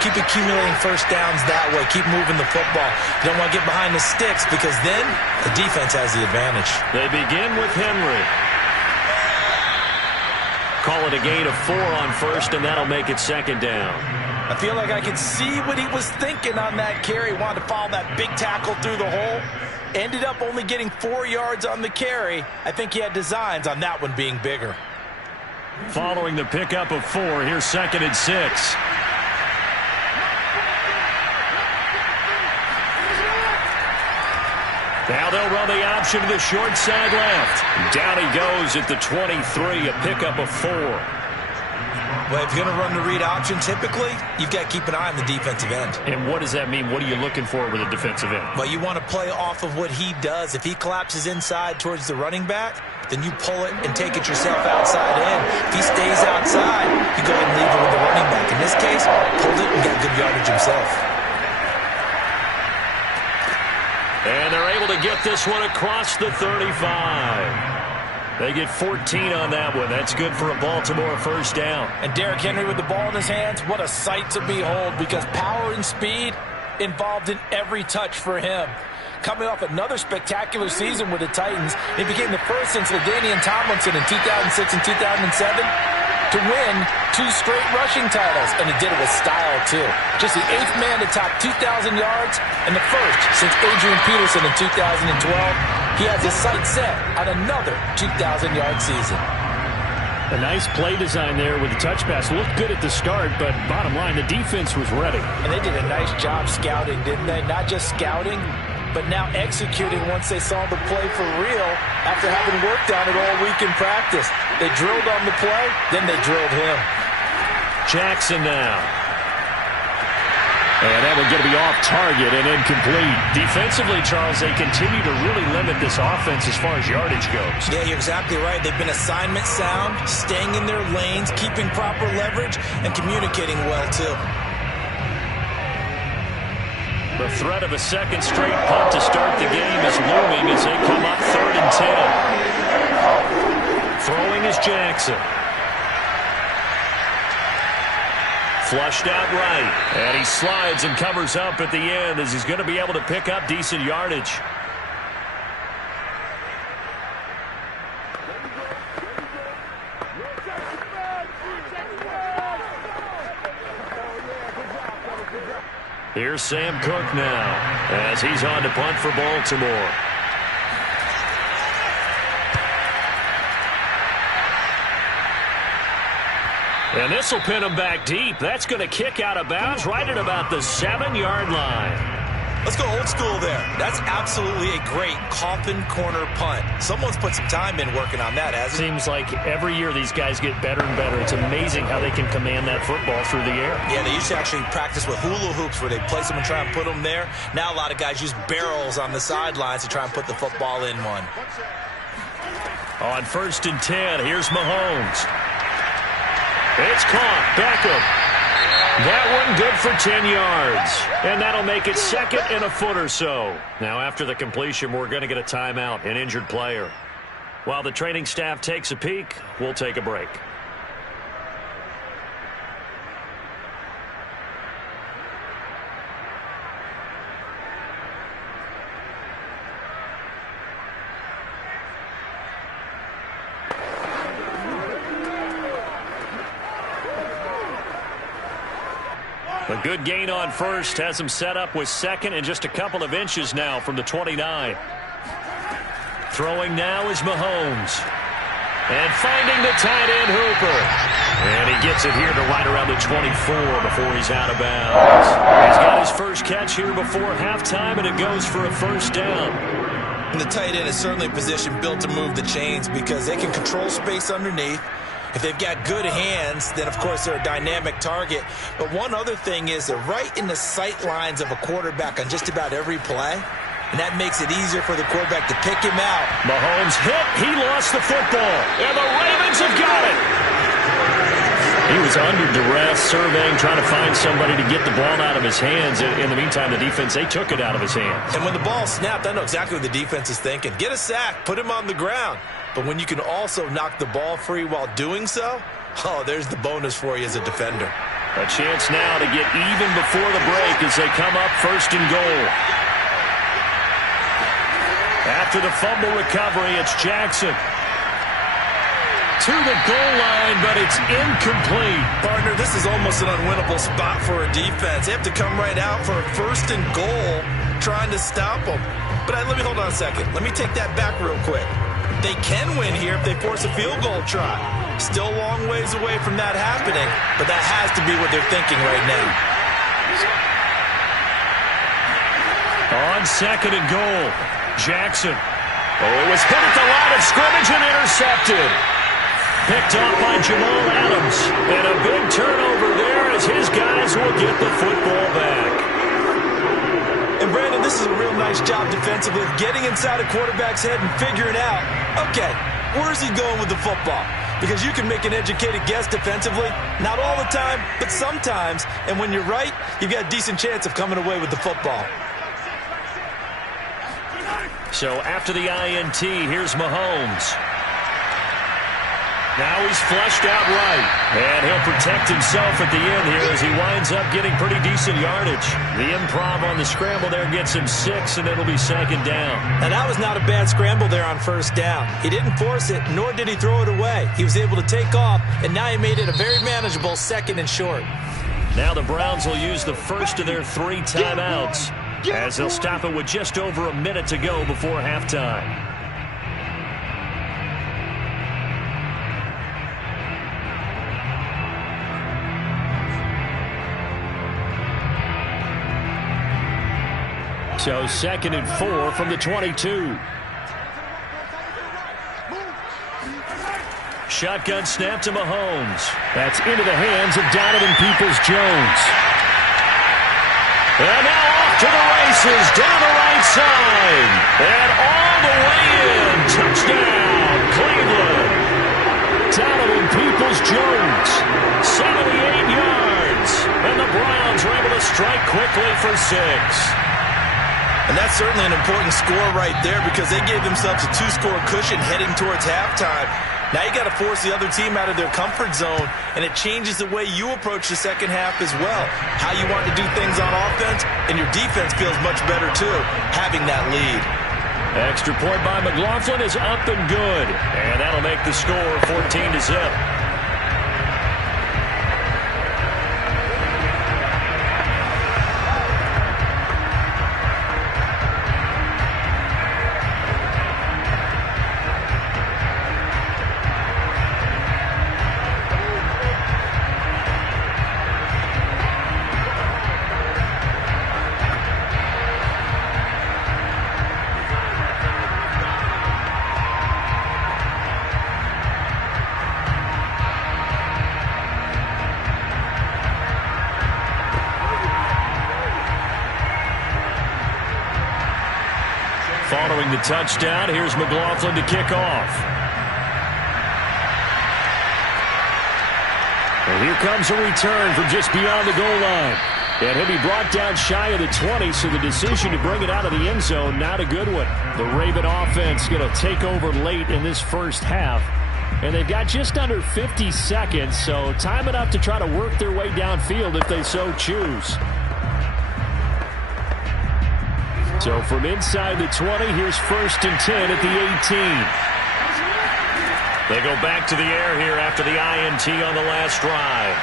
Keep accumulating 1st downs that way. Keep moving the football. You don't want to get behind the sticks because then the defense has the advantage. They begin with Henry. Call it a gain of 4 on 1st, and that'll make it 2nd down. I feel like I could see what he was thinking on that carry. Wanted to follow that big tackle through the hole. Ended up only getting 4 yards on the carry. I think he had designs on that one being bigger. Following the pickup of 4, here's 2nd and 6. Now they'll run the option to the short side left. Down he goes at the 23, a pickup of 4. Well, if you're going to run the read option, typically, you've got to keep an eye on the defensive end. And what does that mean? What are you looking for with a defensive end? Well, you want to play off of what he does. If he collapses inside towards the running back, then you pull it and take it yourself outside in. If he stays outside, you go ahead and leave it with the running back. In this case, pulled it and got good yardage himself. And they're able to get this one across the 35. They get 14 on that one. That's good for a Baltimore 1st down. And Derrick Henry with the ball in his hands, what a sight to behold, because power and speed involved in every touch for him. Coming off another spectacular season with the Titans, he became the first since LaDainian Tomlinson in 2006 and 2007 to win 2 straight rushing titles, and he did it with style, too. Just the 8th man to top 2,000 yards and the first since Adrian Peterson in 2012. He has his sights set on another 2,000-yard season. A nice play design there with the touch pass. Looked good at the start, but bottom line, the defense was ready. And they did a nice job scouting, didn't they? Not just scouting, but now executing once they saw the play for real after having worked on it all week in practice. They drilled on the play, then they drilled him. Jackson now. And that one's going to be off target and incomplete. Defensively, Charles, they continue to really limit this offense as far as yardage goes. Yeah, you're exactly right. They've been assignment sound, staying in their lanes, keeping proper leverage, and communicating well, too. The threat of a second straight punt to start the game is looming as they come up 3rd and 10. Throwing is Jackson. Flushed out right. And he slides and covers up at the end as he's going to be able to pick up decent yardage. Here's Sam Cook now as he's on to punt for Baltimore. And this will pin him back deep. That's going to kick out of bounds right at about the 7-yard line. Let's go old school there. That's absolutely a great coffin corner punt. Someone's put some time in working on that, hasn't it? Seems like every year these guys get better and better. It's amazing how they can command that football through the air. Yeah, they used to actually practice with hula hoops where they place them and try and put them there. Now a lot of guys use barrels on the sidelines to try and put the football in one. On 1st and 10, here's Mahomes. It's caught. Beckham. That one good for 10 yards. And that'll make it 2nd and a foot or so. Now, after the completion, we're going to get a timeout, an injured player. While the training staff takes a peek, we'll take a break. A good gain on 1st has him set up with 2nd and just a couple of inches now from the 29. Throwing now is Mahomes. And finding the tight end Hooper. And he gets it here to right around the 24 before he's out of bounds. He's got his first catch here before halftime, and it goes for a 1st down. And the tight end is certainly a position built to move the chains because they can control space underneath. If they've got good hands, then, of course, they're a dynamic target. But one other thing is they're right in the sight lines of a quarterback on just about every play. And that makes it easier for the quarterback to pick him out. Mahomes hit. He lost the football. And the Ravens have got it. He was under duress, surveying, trying to find somebody to get the ball out of his hands. In the meantime, the defense, they took it out of his hands. And when the ball snapped, I know exactly what the defense is thinking. Get a sack. Put him on the ground. But when you can also knock the ball free while doing so, oh, there's the bonus for you as a defender. A chance now to get even before the break as they come up 1st and goal. After the fumble recovery, it's Jackson. To the goal line, but it's incomplete. Partner, this is almost an unwinnable spot for a defense. They have to come right out for a 1st and goal trying to stop them. But let me hold on a second. Let me take that back real quick. They can win here if they force a field goal try. Still a long ways away from that happening, but that has to be what they're thinking right now. On 2nd and goal, Jackson. Oh, it was hit at the line of scrimmage and intercepted. Picked off by Jamal Adams. And a big turnover there as his guys will get the football back. And Brandon, this is a real nice job defensively, getting inside a quarterback's head and figuring out, okay, where's he going with the football? Because you can make an educated guess defensively, not all the time, but sometimes. And when you're right, you've got a decent chance of coming away with the football. So after the INT, here's Mahomes. Now he's flushed out right. And he'll protect himself at the end here as he winds up getting pretty decent yardage. The improv on the scramble there gets him 6, and it'll be 2nd down. Now that was not a bad scramble there on 1st down. He didn't force it, nor did he throw it away. He was able to take off, and now he made it a very manageable 2nd and short. Now the Browns will use the first of their 3 timeouts as they'll stop it with just over a minute to go before halftime. So 2nd and 4 from the 22. Shotgun snap to Mahomes. That's into the hands of Donovan Peoples-Jones. And now off to the races, down the right side. And all the way in. Touchdown, Cleveland. Donovan Peoples-Jones, 78 yards. And the Browns are able to strike quickly for 6. And that's certainly an important score right there because they gave themselves a 2-score cushion heading towards halftime. Now you got to force the other team out of their comfort zone, and it changes the way you approach the second half as well. How you want to do things on offense, and your defense feels much better too, having that lead. Extra point by McLaughlin is up and good, and that'll make the score 14-0. Following the touchdown, here's McLaughlin to kick off. And here comes a return from just beyond the goal line. And he'll be brought down shy of the 20, so the decision to bring it out of the end zone, not a good one. The Raven offense going to take over late in this first half. And they've got just under 50 seconds, so time enough to try to work their way downfield if they so choose. So from inside the 20, here's 1st and 10 at the 18. They go back to the air here after the INT on the last drive.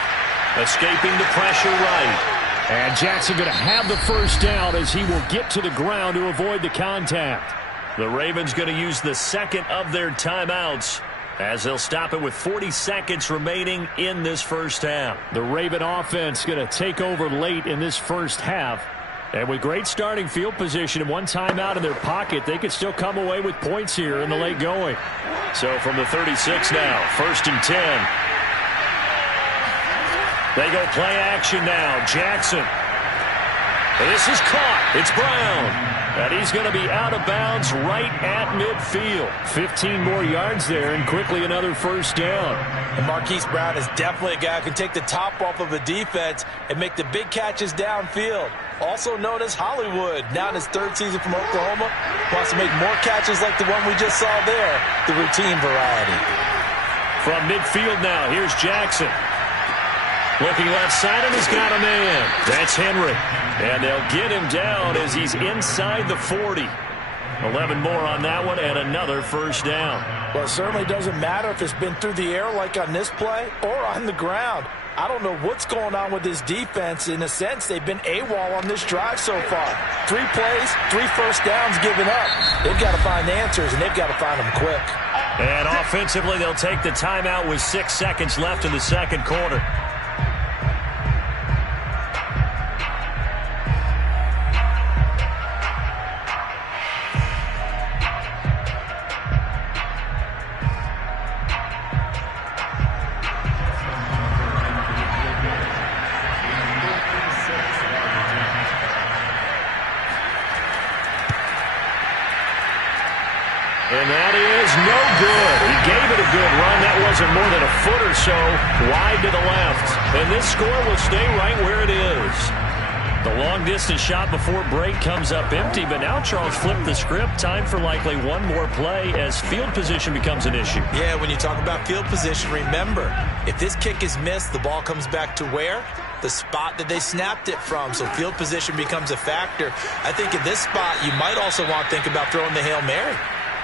Escaping the pressure right. And Jackson going to have the first down as he will get to the ground to avoid the contact. The Ravens going to use the second of their timeouts as they'll stop it with 40 seconds remaining in this first half. The Raven offense going to take over late in this first half. And with great starting field position and one timeout in their pocket, they could still come away with points here in the late going. So from the 36 now, 1st and 10. They go play action now. Jackson. And this is caught. It's Brown. And he's going to be out of bounds right at midfield. 15 more yards there and quickly another first down. And Marquise Brown is definitely a guy who can take the top off of a defense and make the big catches downfield. Also known as Hollywood, now in his 3rd season from Oklahoma, wants to make more catches like the one we just saw there, the routine variety. From midfield now, here's Jackson. Looking left side, and he's got a man. That's Henry. And they'll get him down as he's inside the 40. 11 more on that one, and another first down. Well, it certainly doesn't matter if it's been through the air like on this play or on the ground. I don't know what's going on with this defense. In a sense, they've been AWOL on this drive so far. 3 plays, 3 first downs given up. They've got to find answers, and they've got to find them quick. And offensively, they'll take the timeout with 6 seconds left in the second quarter. And that is no good. He gave it a good run. That wasn't more than a foot or so wide to the left. And this score will stay right where it is. The long-distance shot before break comes up empty, but now Charles flipped the script. Time for likely one more play as field position becomes an issue. Yeah, when you talk about field position, remember, if this kick is missed, the ball comes back to where? The spot that they snapped it from. So field position becomes a factor. I think in this spot, you might also want to think about throwing the Hail Mary.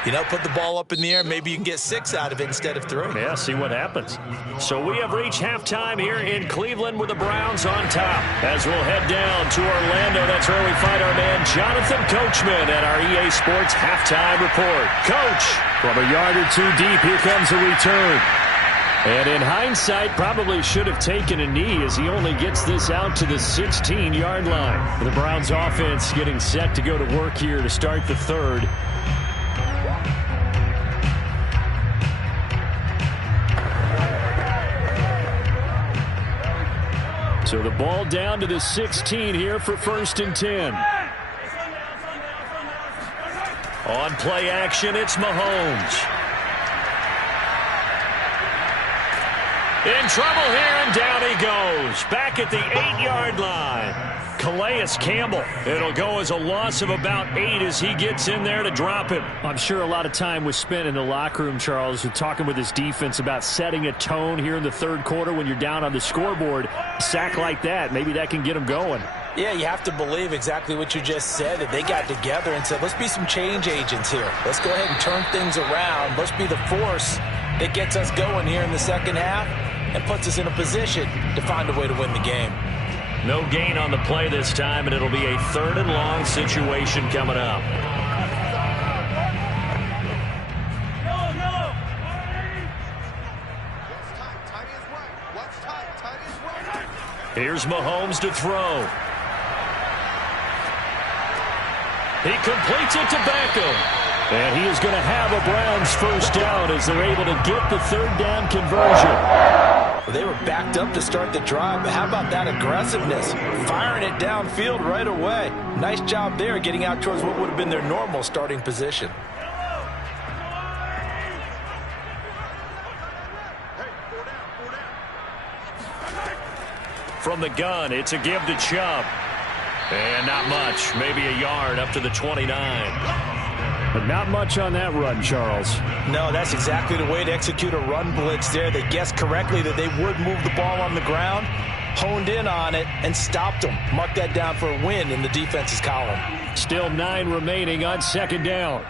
You know, put the ball up in the air. Maybe you can get 6 out of it instead of 3. Yeah, see what happens. So we have reached halftime here in Cleveland with the Browns on top. As we'll head down to Orlando, that's where we find our man Jonathan Coachman at our EA Sports Halftime Report. Coach, from a yard or 2 deep, here comes the return. And in hindsight, probably should have taken a knee as he only gets this out to the 16-yard line. The Browns offense getting set to go to work here to start the third. So the ball down to the 16 here for 1st and 10. On play action, it's Mahomes. In trouble here, and down he goes. Back at the 8-yard line. Calais Campbell. It'll go as a loss of about 8 as he gets in there to drop him. I'm sure a lot of time was spent in the locker room, Charles, with talking with his defense about setting a tone here in the third quarter when you're down on the scoreboard. A sack like that, maybe that can get him going. Yeah, you have to believe exactly what you just said, that they got together and said, let's be some change agents here. Let's go ahead and turn things around. Let's be the force that gets us going here in the second half and puts us in a position to find a way to win the game. No gain on the play this time, and it'll be a 3rd and long situation coming up. Here's Mahomes to throw. He completes it to Beckham. And he is going to have a Browns first down as they're able to get the 3rd down conversion. Well, they were backed up to start the drive, but how about that aggressiveness? Firing it downfield right away. Nice job there getting out towards what would have been their normal starting position. From the gun, it's a give to Chubb. And not much, maybe a yard up to the 29. But not much on that run, Charles. No, that's exactly the way to execute a run blitz there. They guessed correctly that they would move the ball on the ground, honed in on it, and stopped them. Mark that down for a win in the defense's column. Still 9 remaining on 2nd down.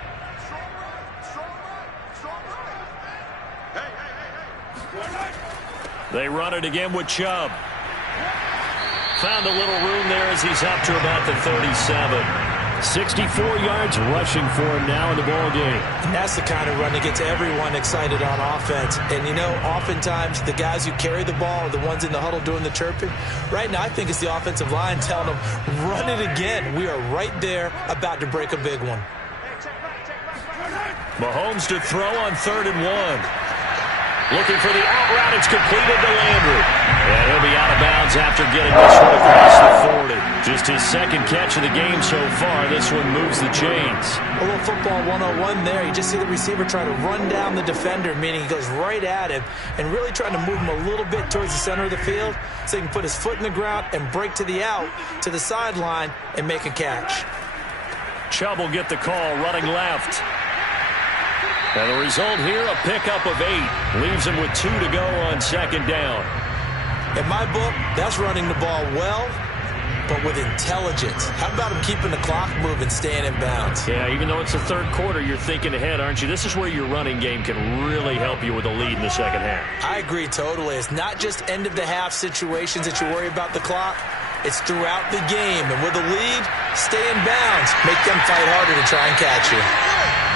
They run it again with Chubb. Found a little room there as he's up to about the 37. 64 yards rushing for him now in the ball game. And that's the kind of run that gets everyone excited on offense. And, you know, oftentimes the guys who carry the ball are the ones in the huddle doing the chirping. Right now, I think it's the offensive line telling them, run it again. We are right there about to break a big one. Mahomes to throw on 3rd and 1. Looking for the out route. It's completed to Landry. And he'll be out of bounds after getting this one across the 40. Just his 2nd catch of the game so far. This one moves the chains. A little football 101 there. You just see the receiver trying to run down the defender, meaning he goes right at him and really trying to move him a little bit towards the center of the field so he can put his foot in the ground and break to the out, to the sideline, and make a catch. Chubb will get the call running left. And the result here, a pickup of 8. Leaves him with 2 to go on 2nd down. In my book, that's running the ball well, but with intelligence. How about him keeping the clock moving, staying in bounds? Yeah, even though it's the 3rd quarter, you're thinking ahead, aren't you? This is where your running game can really help you with a lead in the 2nd half. I agree totally. It's not just end-of-the-half situations that you worry about the clock. It's throughout the game. And with a lead, stay in bounds. Make them fight harder to try and catch you.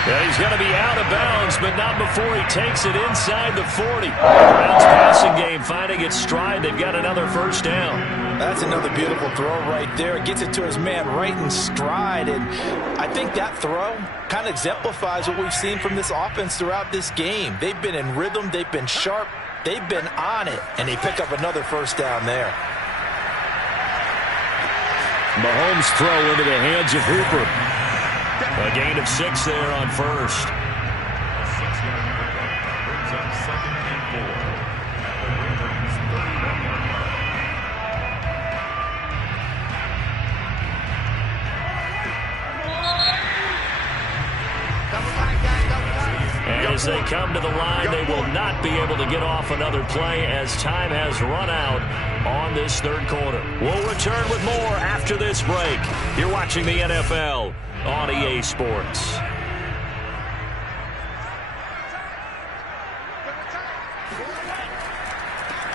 Yeah, he's going to be out of bounds, but not before he takes it inside the 40. Browns passing game finding its stride. They've got another first down. That's another beautiful throw right there. Gets it to his man right in stride. And I think that throw kind of exemplifies what we've seen from this offense throughout this game. They've been in rhythm. They've been sharp. They've been on it. And they pick up another first down there. Mahomes throw into the hands of Hooper. A gain of 6 there on first. A 6-yard pickup brings up 2nd and 4 at the Ravens' 31-yard line. As they come to the line, they will not be able to get off another play as time has run out on this 3rd quarter. We'll return with more after this break. You're watching the NFL on EA Sports.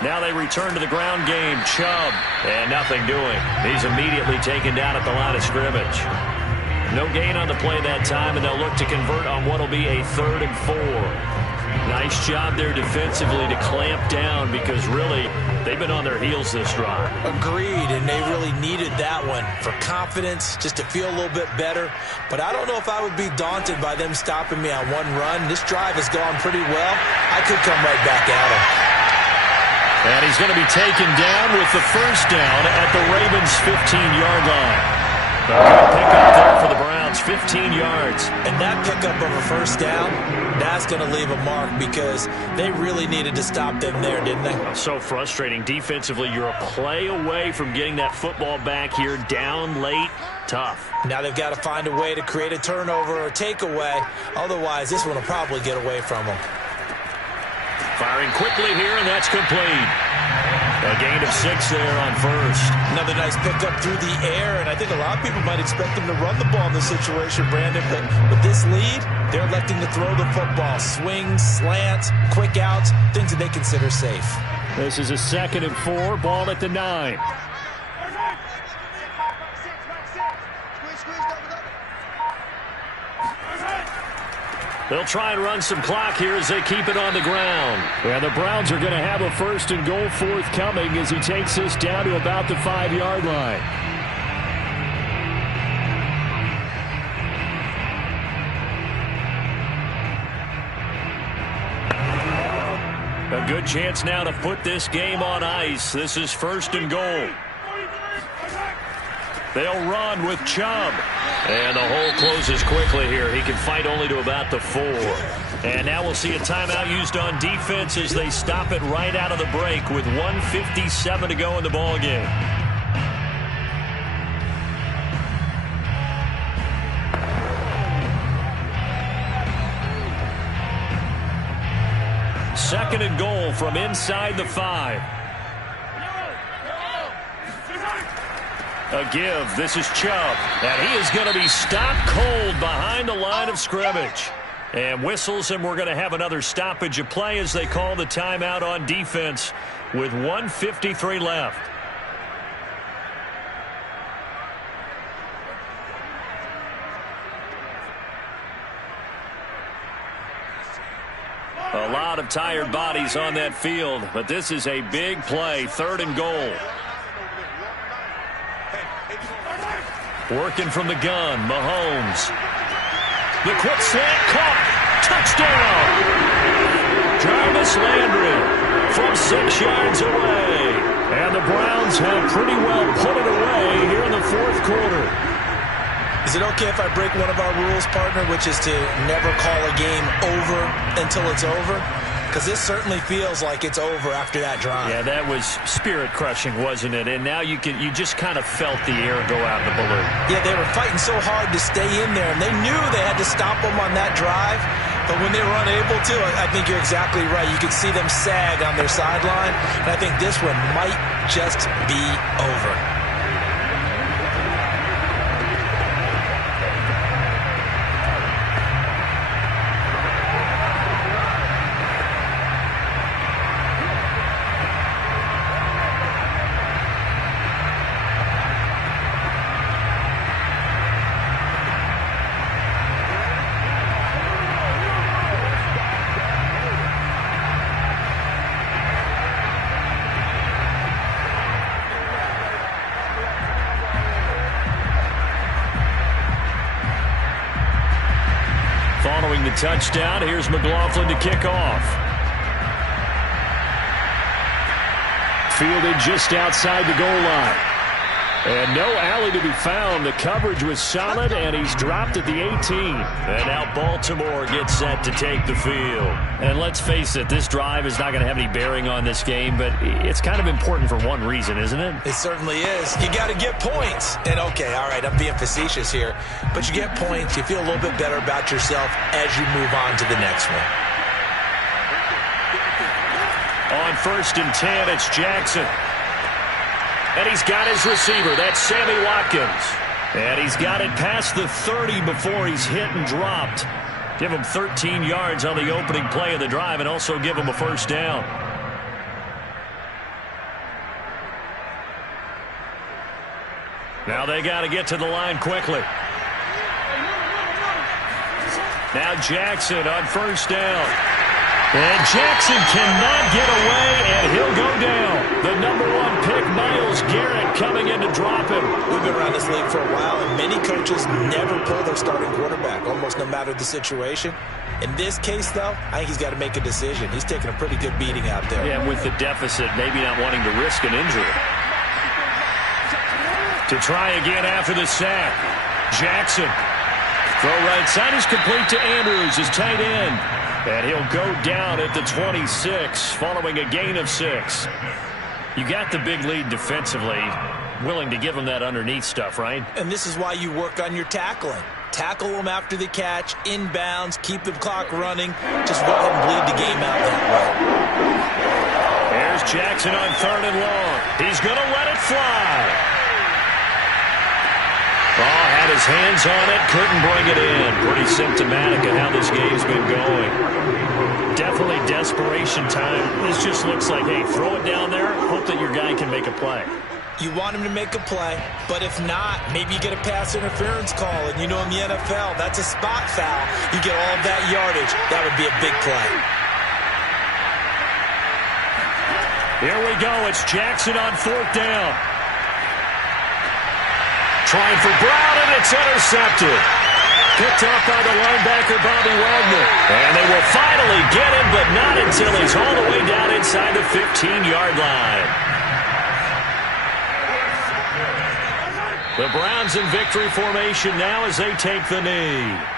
Now they return to the ground game. Chubb, and nothing doing. He's immediately taken down at the line of scrimmage. No gain on the play that time, and they'll look to convert on what will be a 3rd and 4. Nice job there defensively to clamp down because really they've been on their heels this drive. Agreed, and they really needed that one for confidence, just to feel a little bit better. But I don't know if I would be daunted by them stopping me on one run. This drive has gone pretty well. I could come right back at them. And he's going to be taken down with the first down at the Ravens' 15-yard line. Pick up there for the Browns, 15 yards. And that pickup of a first down, that's going to leave a mark because they really needed to stop them there, didn't they? So frustrating. Defensively, you're a play away from getting that football back here, down late. Tough. Now they've got to find a way to create a turnover or takeaway. Otherwise, this one will probably get away from them. Firing quickly here, and that's complete. A gain of 6 there on first. Another nice pickup through the air, and I think a lot of people might expect them to run the ball in this situation, Brandon, but with this lead, they're electing to throw the football. Swings, slants, quick outs, things that they consider safe. This is a 2nd and 4, ball at the 9. They'll try and run some clock here as they keep it on the ground. Yeah, the Browns are going to have a 1st and goal forthcoming as he takes this down to about the 5-yard line. A good chance now to put this game on ice. This is 1st and goal. They'll run with Chubb. And the hole closes quickly here. He can fight only to about the 4. And now we'll see a timeout used on defense as they stop it right out of the break with 1:57 to go in the ballgame. Second and goal from inside the 5. A give. This is Chubb. And he is going to be stopped cold behind the line of scrimmage. And whistles, and we're going to have another stoppage of play as they call the timeout on defense with 1:53 left. A lot of tired bodies on that field, but this is a big play, 3rd and goal. Working from the gun, Mahomes. The quick slant caught. Touchdown! Jarvis Landry from 6 yards away. And the Browns have pretty well put it away here in the 4th quarter. Is it okay if I break one of our rules, partner, which is to never call a game over until it's over? Because this certainly feels like it's over after that drive. Yeah, that was spirit-crushing, wasn't it? And now you just kind of felt the air go out of the balloon. Yeah, they were fighting so hard to stay in there, and they knew they had to stop them on that drive. But when they were unable to, I think you're exactly right. You could see them sag on their sideline, and I think this one might just be over. Following the touchdown, here's McLaughlin to kick off. Fielded just outside the goal line. And no alley to be found. The coverage was solid, and he's dropped at the 18. And now Baltimore gets set to take the field. And let's face it, this drive is not going to have any bearing on this game, but it's kind of important for one reason, isn't it? It certainly is. You got to get points. And, okay, all right, I'm being facetious here. But you get points, you feel a little bit better about yourself as you move on to the next one. On 1st and 10, it's Jackson. And he's got his receiver. That's Sammy Watkins. And he's got it past the 30 before he's hit and dropped. Give him 13 yards on the opening play of the drive and also give him a first down. Now they got to get to the line quickly. Now Jackson on first down. And Jackson cannot get away, and he'll go down. The number 1 pick, Myles Garrett, coming in to drop him. We've been around this league for a while, and many coaches never pull their starting quarterback, almost no matter the situation. In this case, though, I think he's got to make a decision. He's taking a pretty good beating out there. Yeah, with the deficit, maybe not wanting to risk an injury. To try again after the sack. Jackson. Throw right side is complete to Andrews, his tight end. And he'll go down at the 26 following a gain of 6. You got the big lead defensively. Willing to give him that underneath stuff, right? And this is why you work on your tackling. Tackle them after the catch, inbounds, keep the clock running. Just go ahead and bleed the game out that way. There's Jackson on 3rd and long. He's going to let it fly. Oh, had his hands on it, couldn't bring it in. Pretty symptomatic of how this game's been going. Definitely desperation time. This just looks like, hey, throw it down there, hope that your guy can make a play. You want him to make a play, but if not, maybe you get a pass interference call. And you know in the NFL, that's a spot foul. You get all of that yardage. That would be a big play. Here we go. It's Jackson on 4th down. Trying for Brown, and it's intercepted. Picked up by the linebacker, Bobby Wagner. And they will finally get him, but not until he's all the way down inside the 15-yard line. The Browns in victory formation now as they take the knee.